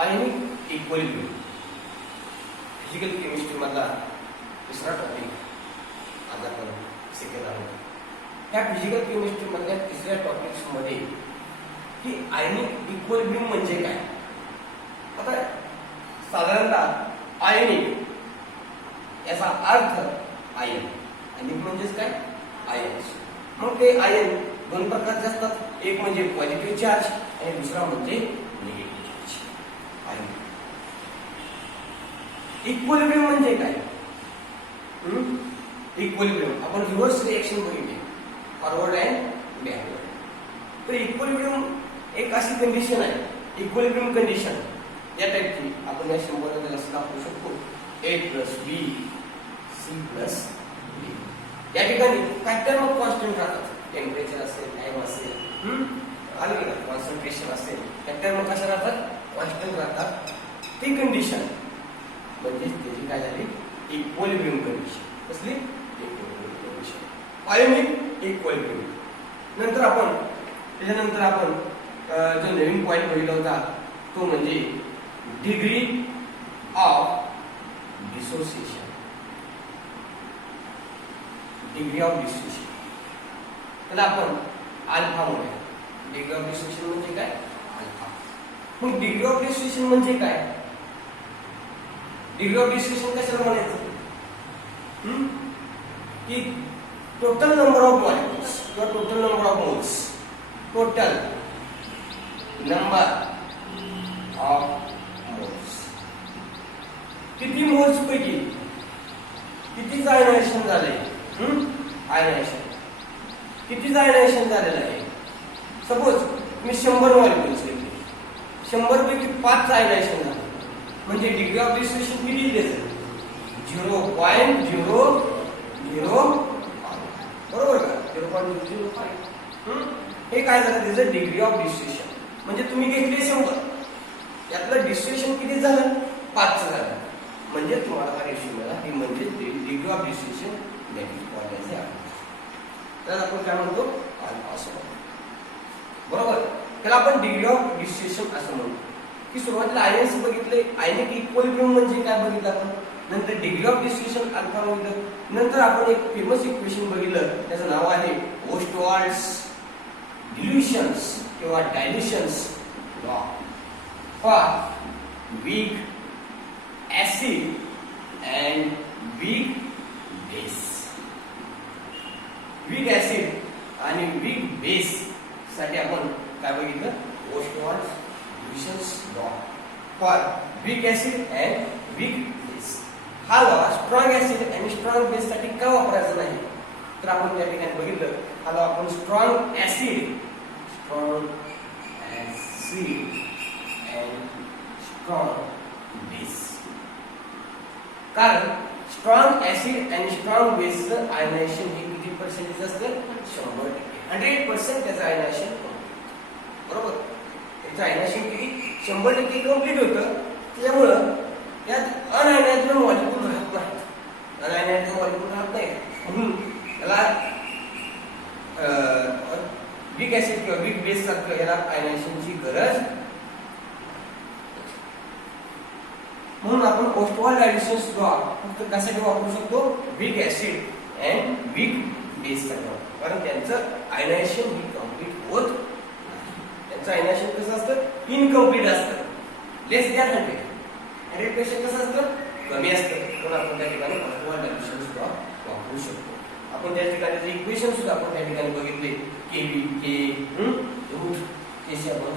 Ionic equilibrium physical chemistry मधला दुसरा topic आज आपण शिकत आहोत। या फिजिकल केमिस्ट्री मधल्या तिसऱ्या टॉपिक्स मध्ये की आयनिक इक्विलिब्रियम म्हणजे काय। आता साधारणतः आयनिक याचा अर्थ आयन, आयनिक म्हणजेच काय आयन्स। मग ते आयन दोन प्रकारचे असतात, एक म्हणजे पॉझिटिव्ह चार्ज आणि दुसरा म्हणजे निगेटिव्ह चार्ज। आयन इक्विलिब्रियम म्हणजे काय? इक्विलिब्रियम आपण रिव्हर्स रिएक्शन बघितली, फॉरवर्ड अँड बॅकवर्ड। तर इक्विलिब्रियम एक अशी कंडिशन आहे, इक्विलिब्रियम कंडिशन या टाइपची आपण या सिंबॉलमध्ये असं दाखवू शकतो, A + B C + D। या ठिकाणी काय मग कॉन्स्टंट राहतात, टेम्परेचर असेल, टाइम असेल, आले कॉन्सन्ट्रेशन असेल, त्या मग कशा राहतात, कॉन्स्टंट राहतात। ती कंडिशन म्हणजे त्याची काय झाली, इक्विलिब्रियम कंडिशन। कसली? Equilibrium condition, ionic equilibrium. त्याच्यानंतर आपण जो नवीन पॉइंट बघितला होता तो म्हणजे degree of dissociation. Degree of dissociation त्याला आपण अल्फा म्हणूया। डिग्री ऑफ डिसोसिएशन म्हणजे काय, अल्फा। मग डिग्री ऑफ डिसोसिएशन म्हणजे काय? डिग्री ऑफ डिसोसिएशन कशाला म्हणायचं की टोटल नंबर ऑफ मॉलिक्युल्स किंवा total number of moles, total number of moles, किती मोल्स पैकी कितीच आयनायझेशन झाले, आयनायझेशन कितीच आयनायझेशन झालेलं आहे। सपोज मी 100 मॉलिक्युल्स घेतले, 100 पैकी 5 आयनायझेशन झाले, म्हणजे डिग्री ऑफ डिसोसिएशन किती द्यायचं, 0.005, बरोबर का, 0.005। हे काय झालं त्याचं डिग्री ऑफ डिसोसिएशन। म्हणजे तुम्ही घेतले 100, यातलं डिसोसिएशन किती झालं, 5 झालं, म्हणजे तुम्हाला हा रेशो मिळाला, ही म्हणजे डिग्री ऑफ डिसोसिएशन द्यायचे आहे। तर आपण काय म्हणतो, अल्फा असं म्हणतो, बरोबर। त्याला आपण डिग्री ऑफ डिसोसिएशन असं म्हणतो। की सुरुवातीला आयन्स बघितले, आयनिक इक्विलिब्रियम म्हणजे काय बघितलं आपण, नंतर डिग्री ऑफ डिसोसिएशन अल्फा बघितलं, नंतर आपण एक फेमस इक्वेशन बघितलं, त्याचं नाव आहे ओस्टवाल्ड्स डिल्यूशन्स किंवा dilutions law for weak acid and weak base. Weak acid आणि वीक बेस साठी आपण काय बघितलं, Ostwald's dilutions law for weak acid and weak base. हा लॉ स्ट्रॉंग ऍसिड आणि स्ट्रॉंग बेस साठी का वापरायचा नाही, तर आपण त्या ठिकाणी बघितलं, हा लॉ आपण strong acid and strong base, कारण स्ट्रॉंग ऍसिड आणि स्ट्रॉंग बेसचं आयनायझेशन हे किती पर्सेंटेज असतं, 100%, 100% त्याचं आयनायझेशन, बरोबर। त्याचं आयनायझेशन किती 100% कंप्लीट होतं, त्यामुळं त्यात अनआयनायझ्ड मॉलिक्यूल राहत नाही, अनआयनायझ्ड मॉलिक्यूल राहत नाही, म्हणून त्याला वीक ऍसिड किंवा वीक बेस सारखं याला आयनायझेशनची गरज, म्हणून आपण ओस्टवाल्ड डायल्यूशन्स लॉ फक्त कशासाठी वापरू शकतो, weak acid and weak base साठी, कारण त्यांचं आयनायझेशन ही कंप्लीट होत नाही, त्यांचं आयनायझेशन कसं असतं, इनकम्प्लीट असतं, लेस दॅन 100 पेक्षा कसं असतं, कमी असतं, म्हणून आपण त्या ठिकाणी ओस्टवाल्ड डायल्यूशन्स लॉ वापरू शकतो। आपण त्या ठिकाणी इक्वेशन सुद्धा आपण त्या ठिकाणी बघितले, केबी के रूट केसी आपण,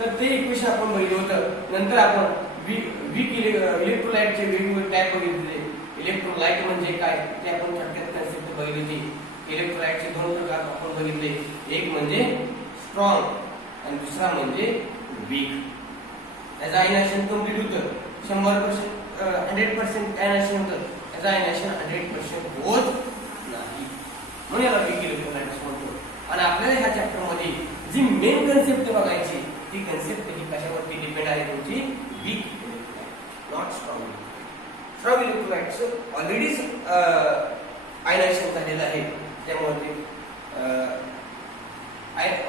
तर ते इक्वेशन आपण बघितलं होतं। नंतर आपण वीक इलेक्ट्रोलाइटचे वेगवेगळे टाइप बघितले, इलेक्ट्रोलाइट म्हणजे काय ते आपण थोडक्यात कन्सेप्ट बघितली होती। इलेक्ट्रोलाइटचे 2 प्रकार आपण बघितले, एक म्हणजे स्ट्रॉंग आणि दुसरा म्हणजे वीक। त्याचं आयनायझेशन कंप्लीट होतं, 100% आयनायझेशन होतं, त्याचं आयनायझेशन 100% होत नाही, म्हणून याला वीक इलेक्ट्रोलाइट्स म्हणतो। आणि आपल्याला ह्या चॅप्टर मध्ये जी मेन कन्सेप्ट बघायची, ती कन्सेप्ट ही कशावरती डिपेंड आहे, तुमची weak electrolyte, not strong. Strong electrolytes already ionisation झालेलं आहे, त्यामुळे ते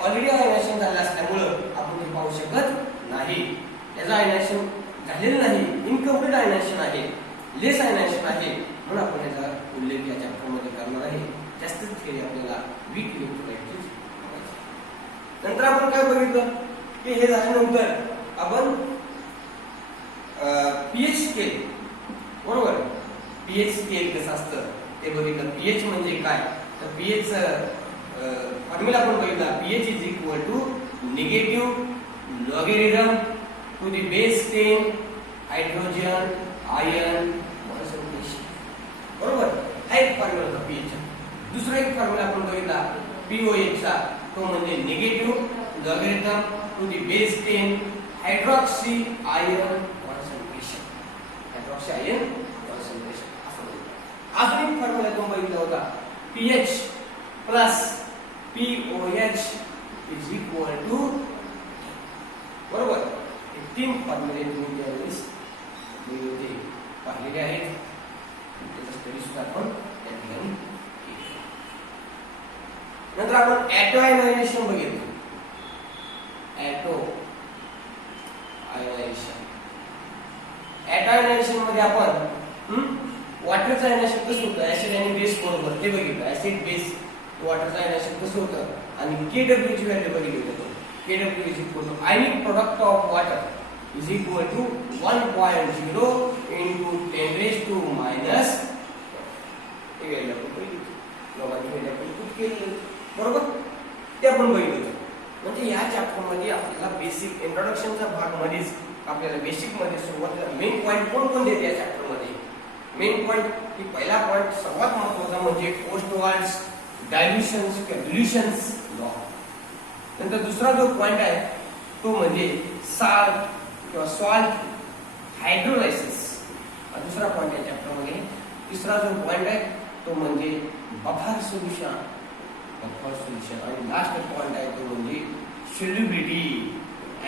ऑलरेडी आयनायझेशन झालं असल्यामुळं आपण ते पाहू शकत नाही. त्याचं आयनायझेशन झालेलं नाही, इनकम्प्लीट आयनायझेशन आहे, लेस आयनायझेशन आहे, म्हणून आपण याचा उल्लेख या चॅप्टर मध्ये करणार आहे. जास्तीत थेरी आपल्याला वीक इलेक्ट्रोलाइटची. नंतर आपण काय बघितलं की हे झाल्यानंतर आपण पीएच स्केल, बरोबर, पीएच स्केल कसं असतं ते बघितलं. पीएच म्हणजे काय, तर पीएच फॉर्म्युला आपण बघितला. PH is equal to negative logarithm to the base 10 hydrogen ion concentration, बरोबर. हा एक फॉर्म्युला होता पीएच. दुसरा एक फॉर्म्युला आपण बघितला पीओएच चा, तो म्हणजे negative logarithm to the base 10 hydroxy ion concentration, hydroxy ion concentration असं बघितलं. अजून एक फॉर्म्युला आपण बघितला होता PH plus POH is equal to, बरोबर. हे तीन फॉर्म्युले तुम्ही त्यावेळेस पाहिलेले आहेत. त्याचा स्टडी सुद्धा आपण त्या ठिकाणी केला. नंतर आपण ऍटो आयनायझेशन बघितलं. ऍटो आयनायझेशन, ऍटो आयनायझेशन मध्ये आपण वॉटरचं आयनायझेशन कसं होतं ऍसिड आणि बेस बरोबर ते बघितलं. ऍसिड बेस वॉटरचं आयनायझेशन कसं होतं आणि केडब्ल्यू ची व्हॅल्यू बघितली होती. KW is equal to ionic product of water is equal to 1.0 into 10 raised to minus, हे व्हॅल्यू आपण बघितली, लोकांची व्हॅल्यू आपण पुट केली, बरोबर. ते आपण बघितलं. म्हणजे या चॅप्टर मध्ये आपल्याला बेसिक इंट्रोडक्शनचा भाग मध्येच आपल्याला बेसिक मध्ये सुरुवातीला मेन पॉइंट कोण देते या चॅप्टर मध्ये. मेन पॉइंट की पहिला पॉइंट सर्वात महत्त्वाचा म्हणजे पोस्टवाल्ड्स डायल्युशन्स किंवा डिल्युशन्स लॉ. नंतर दुसरा जो पॉइंट आहे तो म्हणजे साल्ट किंवा सॉल्ट हायड्रोलायसिस. दुसरा पॉइंट आहे चॅप्टर मध्ये. तिसरा जो पॉइंट आहे तो म्हणजे बफर सोल्युशन, बफर सोल्युशन. आणि लास्ट पॉइंट आहे तो म्हणजे solubility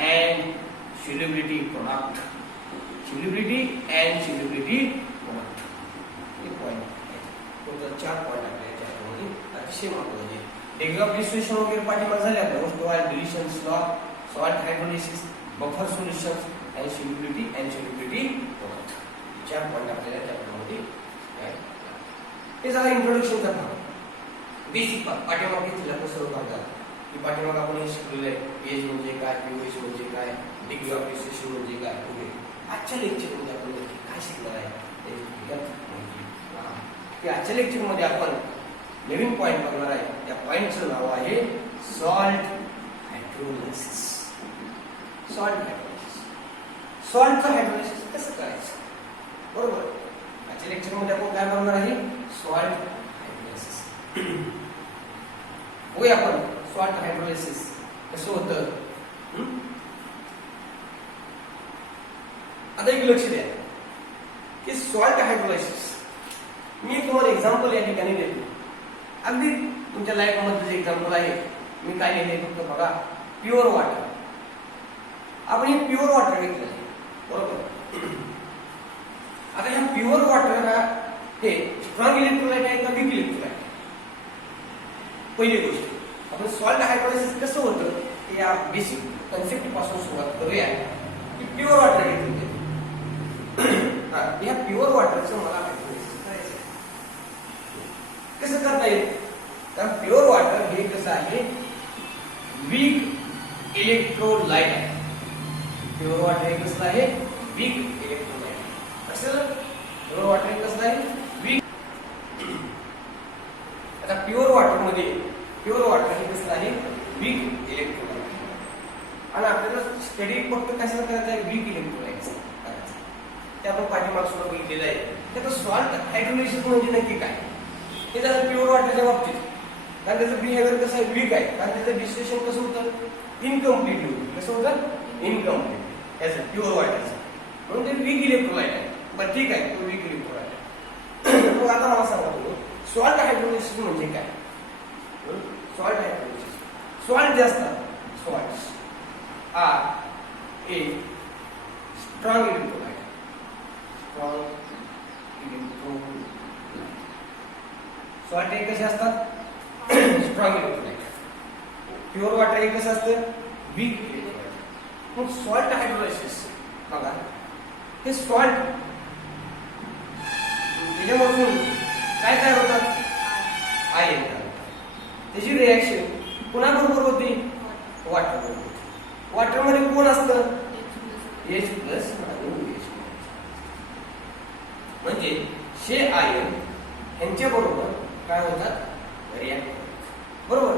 and solubility product, solubility and solubility product. हे पॉइंट टोटल 4 पॉइंट आपल्या चॅप्टर मध्ये अतिशय महत्त्वाचे. डिग्री ऑफ डिस्ट्रिब्युशन वगैरे पाठीमागे झाले आपल्या. Post dilutions law, salt hydrolysis, buffer solutions आणि solubility and solubility product. 4 point आपल्याला त्यामध्ये हे झाला इंट्रोडक्शनचा भाग, बेसिक भाग. पाठीमागे सिलेबस सर्व भाग झाला की पाठीमागे आपण हे शिकलेलं आहे. पीएच म्हणजे काय, पीओएच म्हणजे काय, डिग्री ऑफ डिस्ट्रिब्युशन म्हणजे काय वगैरे. आजच्या लेक्चरमध्ये आपण काय शिकणार आहे ते आजच्या लेक्चरमध्ये आपण नवीन पॉइंट बघणार आहे. त्या पॉइंटचं नाव आहे salt hydrolysis. Salt hydrolysis, सॉल्टचं hydrolysis कसं करायचं, बरोबर. आजच्या लेक्चरमध्ये आपण काय बघणार आहे सॉल्ट हायड्रोलायसिस. होय, आपण सॉल्ट हायड्रोलायसिस कसं होतं. आता एक लक्ष द्या की सॉल्ट हायड्रोलायसिस मी तुम्हाला एक्झाम्पल या ठिकाणी देतो. अगदी तुमच्या लाईफ मध्ये एक्झाम्पल आहे. मी काय लिहिले फक्त बघा, प्युअर वॉटर. आपण हे प्युअर वॉटर घेतलं आहे, बरोबर. आता ह्या प्युअर वॉटर हे स्ट्रॉंग इलेक्ट्रोलाइट आहे का वीक इलेक्ट्रोलाइट आहे. पहिली गोष्ट आपण सॉल्ट हायड्रोलायसिस कसं होतं ते या बेसिक कन्सेप्ट पासून सुरुवात करूया. की प्युअर वॉटर घेतलं या प्युअर वॉटरचं मला हायड्रोलायसिस करायचं आहे. कसं करता येईल, तर प्युअर वॉटर हे कसं आहे वीक इलेक्ट्रोलाइट आहे. प्युअर वॉटर हे कसं आहे वीक इलेक्ट्रोलाइट आहे. कसं प्युअर वॉटर हे कसं आहे वीक. आता प्युअर वॉटर मध्ये प्युअर वॉटर हे कसं आहे वीक इलेक्ट्रोलाइट. आणि आपल्याला स्टडी फक्त कसं करायचं आहे वीक इलेक्ट्रोलाइट करायचं. ते आपण पाठीमाग सुद्धा बघितलेलं आहे. त्याचं सॉल्ट हायड्रोलायसिस म्हणजे नक्की काय हे झालं प्युअर वॉटरच्या बाबतीत. कारण त्याचं बिहेवियर कसं आहे वीक आहे. कारण त्याचं डिस्टिलेशन कसं होतं इनकम्प्लीट होतं. कसं होतं इनकम्प्लीट याचं प्युअर वॉटरचं, म्हणून ते वीक इलेक्ट्रोलाइट आहे. बरं ठीक आहे, तो वीक इलेक्ट्रोलाइट आहे. मग आता मला सांगा तुम्ही सॉल्ट हायड्रोलायसिस म्हणजे काय. सॉल्ट हायड्रोलायसिस, सॉल्ट जे असतात salts are a strong electrolyte. Strong electrolyte salt हे कसे असतात स्ट्रॉंग इलेक्ट्रोलाइट. प्युअर वॉटर हे कसं असतं, वीक इलेक्ट्रोलाइट. मग सॉल्ट हायड्रोलायसिस बघा, हे सॉल्ट त्याच्यामधून काय तयार होतात, आयन तयार होतात. त्याची रिॲक्शन कुणाबरोबर होती, वॉटर बरोबर. वॉटर मध्ये कोण असतं, H प्लस आणि OH. म्हणजे हे आयन यांच्या बरोबर काय होतात, रिॲक्ट होतात. बरोबर,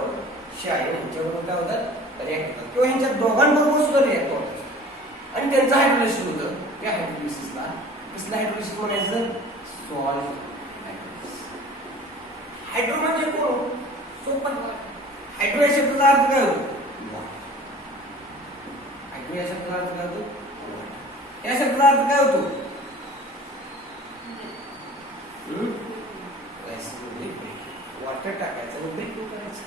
हे आयन यांच्या बरोबर काय होतात, रिॲक्ट होतात किंवा यांच्या दोघांबरोबर सुद्धा रिॲक्ट होतात आणि त्यांचं हायड्रोलायसिस होतं. त्या हायड्रोलायसिसला कसलं हायड्रोलायसिस म्हणायचं, सॉल्ट हायड्रोलायसिस. हायड्रो म्हणजे कोण, सोपं. हायड्रो या शब्दाचा अर्थ काय होतो, हायड्रो या शब्दाचा अर्थ काय होतो, या शब्दाचा अर्थ काय होतो, वॉटर टाकायचं आणि ब्रेकिंग करायचं.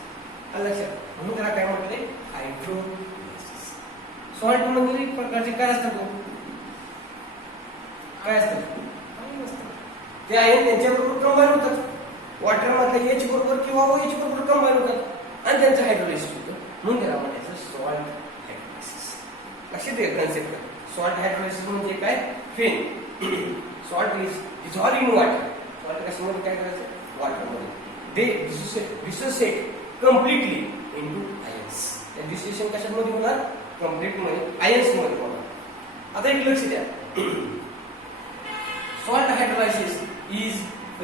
लक्षात, म्हणून त्याला काय म्हणते, हायड्रोलायसिस. सॉल्ट म्हणजे एक प्रकारचे काय असतात, काय असतात, ते आयन त्यांच्याबरोबर कंबाईन होतात. वॉटर मधल्या H बरोबर किंवा OH बरोबर कंबाईन होतात आणि त्यांचं हायड्रोलायसिस होतं. म्हणून त्याला म्हणायचं सॉल्ट हायड्रोलायसिस. लक्षात घ्या कन्सेप्ट. सॉल्ट हायड्रोलायसिस म्हणजे काय, फेन. Salt is dissolved in water. Salt कशामध्ये काय करायचं, वॉटरमध्ये. They dissociate completely into ions. त्या डिसोसिएशन कशामध्ये होणार, कम्प्लीट मध्ये आयन्स मध्ये होणार. आता एक लक्ष द्या, salt hydrolysis is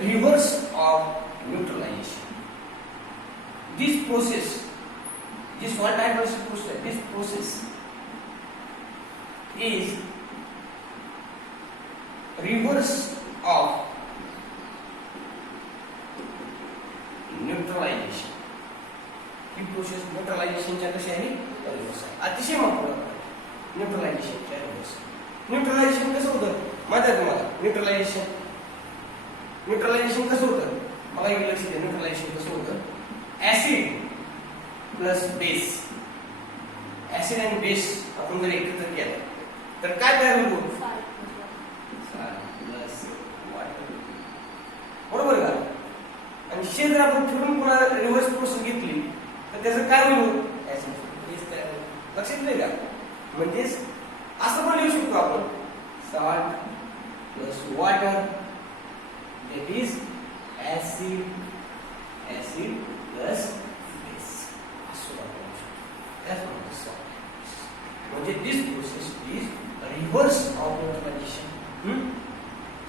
reverse of neutralization. This process, this salt hydrolysis process, this process is reverse of neutralization. ही प्रोसेस न्यूट्रलायझेशनच्या कशी आहे, रिव्हर्स आहे. अतिशय महत्त्वाचं न्यूट्रलायझेशनच्या रिव्हर्स. न्यूट्रलायझेशन कसं होतं माहिती आहे तुम्हाला, न्यूट्रलायझेशन कसं होतं, मला एक लक्ष द्या. न्यूट्रलायझेशन कसं होतं, ऍसिड प्लस बेस. ऍसिड आणि बेस आपण जर एकत्र केलं तर काय तयार होतो, प्लस वॉटर. बरोबर का. आणि हे जर आपण फिरून पुन्हा रिव्हर्स प्रोसेस घेतली तर त्याचं काय होईल, ऍसिड बेस तयार होईल. लक्षात नाही का. म्हणजेच असं पण लिहू शकतो आपण, salt plus water, that is acid plus base. That's what is salt. म्हणजे this process is reverse of neutralization.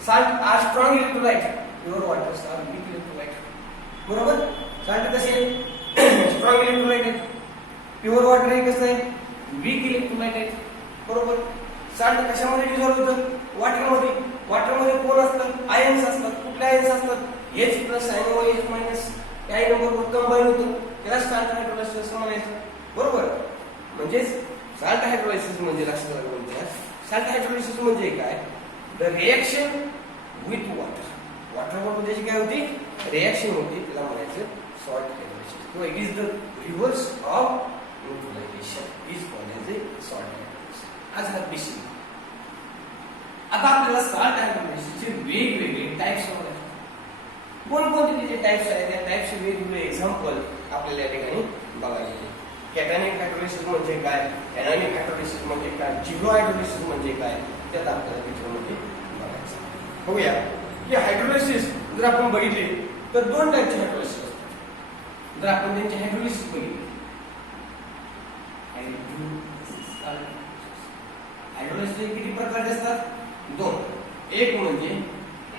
Salt are strong electrolyte, pure waters are weak electrolyte. बरोबर. salt कसे strong electrolyte आहे, pure water हे कसं आहे, weak electrolyte आहे. बरोबर. Salt कशामध्ये डिझॉल्व्ह होतं, वॉटरमध्ये. वॉटरमध्ये कोण असतात, आयन्स असतात. कुठले आयन्स असतात, H प्लस आणि OH मायनस. त्या आयन बरोबर कंबाईन होतं, त्याला साल्ट हायड्रोलायसिस असं म्हणायचं. बरोबर. म्हणजेच साल्ट हायड्रोलायसिस म्हणजे लक्षात घ्या, साल्ट हायड्रोलायसिस म्हणजे काय, the reaction with water. Water बरोबर त्याची काय होती, रिएक्शन होती, त्याला म्हणायचं सॉल्ट हायड्रोलायसिस. किंवा it is the reverse of neutralisation is called as salt hydrolysis. आज हा विषय. आता आपल्याला साल्ट हायड्रोलायसिसचे वेगवेगळे टाइप्स आहेत. कोणकोणते त्याचे टाइप्स आहेत, त्या टाइप्सचे वेगवेगळे एक्झाम्पल आपल्याला या ठिकाणी बघायचे. कॅटॅनिक हायड्रोलायसिस म्हणजे काय, एनायनिक हायड्रोलायसिस म्हणजे काय, झिरो हायड्रोलायसिस म्हणजे काय, त्यात आपल्याला त्याच्यामध्ये बघायचं. बघूया की हायड्रोलायसिस जर आपण बघितले तर दोन टाइपचे हायड्रोलायसिस असतात. जर आपण त्यांचे हायड्रोलायसिस बघितले, हायड्रोलायसिस किती प्रकारचे असतात, दोन. एक म्हणजे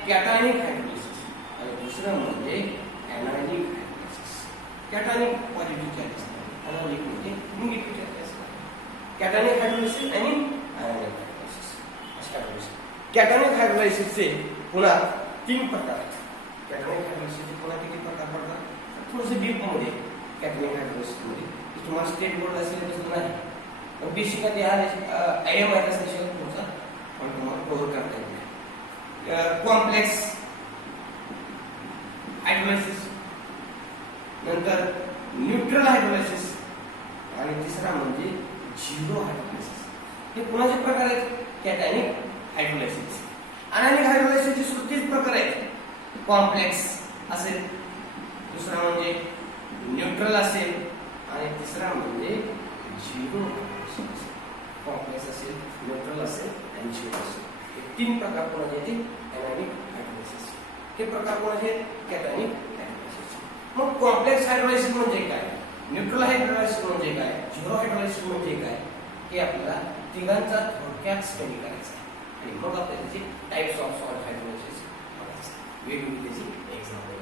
कॅटॅनिक हायड्रोलायसिस आणि दुसरं म्हणजे एनायनिक हायड्रोलायसिस. कॅटॅनिक पॉझिटिव्ह चार्ज असतात, एनायनिक म्हणजे निगेटिव्ह चार्ज असतात. कॅटॅनिक हायड्रोलायसिस आणि एनायनिक हायड्रोलायसिस अशा हायड्रोलायसिस. कॅटॅनिक हायड्रोलायसिसचे पुन्हा तीन प्रकार आहेत. कॅटॅनिक हायड्रोलायसिसचे पुन्हा किती प्रकार पडतात, थोडंसं डीप मध्ये कॅटॅनिक हायड्रोलायसिस मध्ये. तुम्हाला स्टेट बोर्ड असेल नाही, पण बेसिकली आयएम माहिती असल्याशिवाय तुमचा पण तुम्हाला कव्हर करता येईल. कॉम्प्लेक्स हायड्रोलायसिस, नंतर न्यूट्रल हायड्रोलायसिस आणि तिसरा म्हणजे झिरो हायड्रोलायसिस. हे कुणाचे प्रकार आहेत, कॅटॅनिक हायड्रोलायसिस. एनायनिक हायड्रोलायसिसचे सुद्धा तीच प्रकार आहेत. कॉम्प्लेक्स असेल, दुसरा म्हणजे न्यूट्रल असेल आणि तिसरा म्हणजे झिरो कॉम्प्लेक्स असेल, न्यूट्रल असेल आणि झिरो असेल. हे तीन प्रकार कोणाचे येते एनायनिक हायड्रोलायसिस. हे प्रकार कोणाचे आहेत कॅटॅयनिक हायड्रोलायसिस. मग कॉम्प्लेक्स हायड्रोलायसिस म्हणजे काय, न्यूट्रल हायड्रोलायसिस म्हणजे काय, झिरो हायड्रोलायसिस म्हणजे काय, हे आपल्याला तिघांचा थोडक्यात स्टडी करायचा आहे. आणि मग आपल्याला त्याचे टाइप्स ऑफ सॉल्ट हायड्रोलायसिस वेगवेगळी त्याची एक्झाम्पल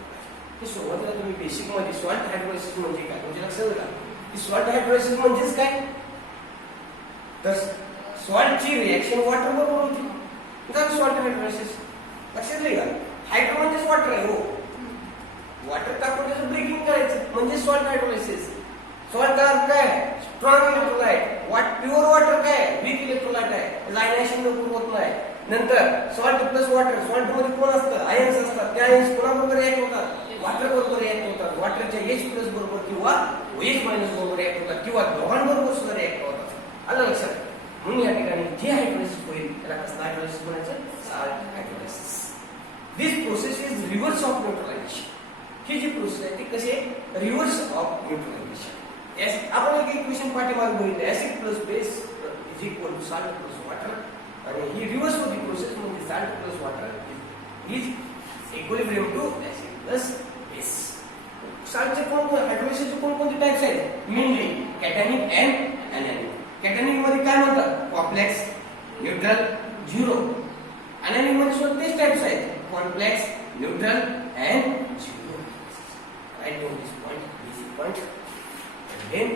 हे सुरुवातीला तुम्ही बेसिक मध्ये सॉल्ट हायड्रोलायसिस म्हणजे काय म्हणजे लक्षात आलं की सॉल्ट हायड्रोलायसिस म्हणजेच काय, तर सॉल्टची रिएक्शन वॉटर बरोबर होती. काय सॉल्ट हायड्रोलायसिस लक्षात येईल का, हायड्रो म्हणजेच वॉटर आहे. हो, वॉटर टाकून त्याचं ब्रेकिंग करायचं म्हणजे सॉल्ट हायड्रोलायसिस. सॉल्ट का अर्थ काय, स्ट्रॉंग इलेक्ट्रोलाइट. प्युअर वॉटर काय, वीक इलेक्ट्रोलाइट आहे, लायनेशन लवकर होत नाही. नंतर सॉल्ट प्लस वॉटर, सॉल्ट मध्ये कोण असतं, आयन्स असतात. त्या आयन्स कोणाबरोबर रिएक्ट होतात, वॉटर बरोबर रिएक्ट होतात. वॉटरच्या H प्लस बरोबर किंवा OH मायनस बरोबर रिएक्ट होतात किंवा दोघांबरोबर सुद्धा रिएक्ट होतात. आलं लक्षात. म्हणून या ठिकाणी जे हायड्रोलायसिस होईल त्याला कसं हायड्रोलायसिस म्हणायचं, salt hydrolysis. This process is reverse of neutralisation. ही जी प्रोसेस आहे ती कशी आहे, रिव्हर्स ऑफ न्यूट्रलायझेशन. आपण एक इक्वेशन पाठीमागे बघितलं, acid plus base is equal to salt plus water. आणि ही रिव्हर्स होती प्रोसेस म्हणजे salt plus water is equilibrium to acid plus base. सॉल्टचे हायड्रोलायसिसचे कोणकोणते टाइप्स आहेत, mainly cationic and anionic. Cationic मध्ये काय म्हणतात, कॉम्प्लेक्स, न्यूट्रल, झिरो. एनायनिक मध्ये सुद्धा तेच टाइप्स आहेत, complex, neutral and zero. Write down this point, this point. Then